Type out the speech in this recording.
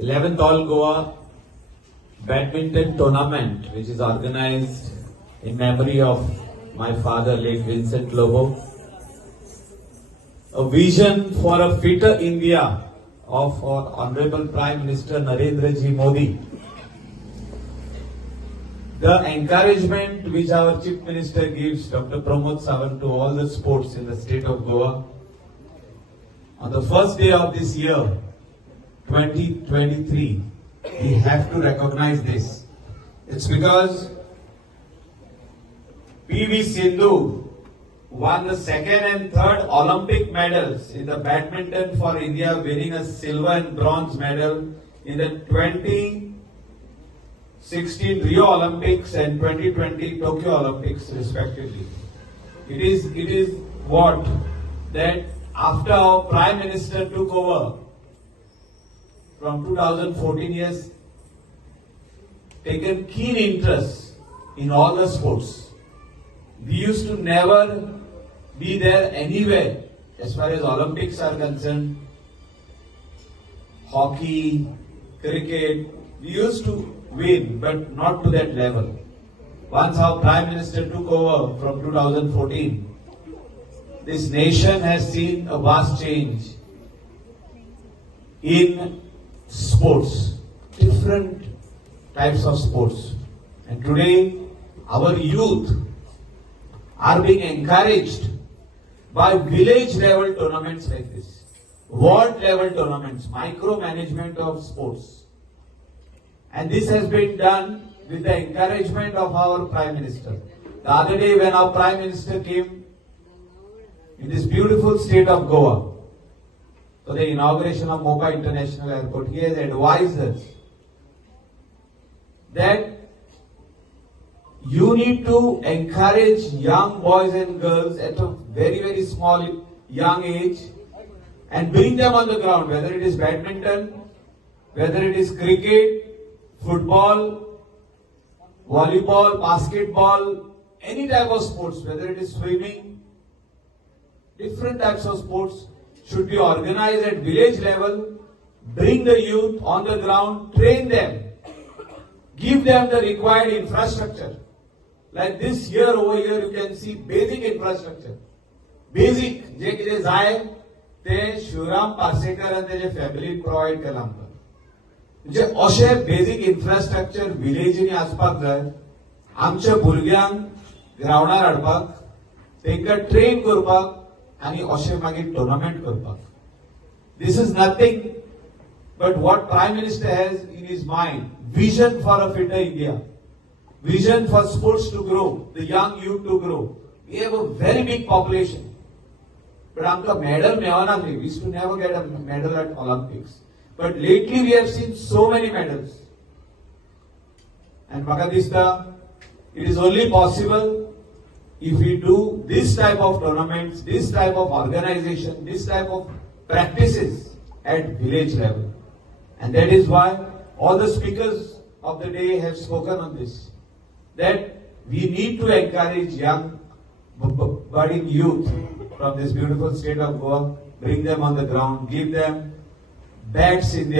11th All Goa Badminton Tournament, which is organized in memory of my father, late Vincent Lobo. A vision for a fitter India of our Honorable Prime Minister Narendra Ji Modi. The encouragement which our Chief Minister gives, Dr. Pramod Sawant, to all the sports in the state of Goa. On the first day of this year, 2023, we have to recognize this. It's because PV Sindhu won the second and third Olympic medals in the badminton for India, winning a silver and bronze medal in the 2016 Rio Olympics and 2020 Tokyo Olympics respectively. It is what that after our Prime Minister took over from 2014, he has taken keen interest in all the sports. We used to never be there anywhere as far as Olympics are concerned. Hockey, cricket, we used to win, but not to that level. Once our Prime Minister took over from 2014, this nation has seen a vast change in sports, different types of sports. And today, our youth are being encouraged by village level tournaments like this, world level tournaments, micromanagement of sports. And this has been done with the encouragement of our Prime Minister. The other day when our Prime Minister came in this beautiful state of Goa for the inauguration of Mopa International Airport, he has advised us that you need to encourage young boys and girls at a very, very small, young age and bring them on the ground, whether it is badminton, whether it is cricket, football, volleyball, basketball, any type of sports, whether it is swimming, different types of sports should be organized at village level, bring the youth on the ground, train them, give them the required infrastructure. Like this here, over here, you can see basic infrastructure. Basic, जे कितें जाय ते शिवराम पार्सेकर आणि त्याचे family provide केला आमकां. म्हणजे अशे basic infrastructure विलेजींनी आसपाक जाय. आमच्या भुरग्यांक ग्राउंडार हाडपाक, तांकां ट्रेन करपाक आणि अशे मागीर टुर्नामेंट करपाक. This is nothing but what Prime Minister has in his mind. Vision for a fitter India. Vision for sports to grow, the young youth to grow. We have a very big population. But amka medal mewana nahi. We used to never get a medal at Olympics. But lately we have seen so many medals. And maka dista, it is only possible if we do this type of tournaments, this type of organization, this type of practices at village level. And that is why all the speakers of the day have spoken on this. That we need to encourage young budding youth from this beautiful state of Goa, bring them on the ground, give them bats in their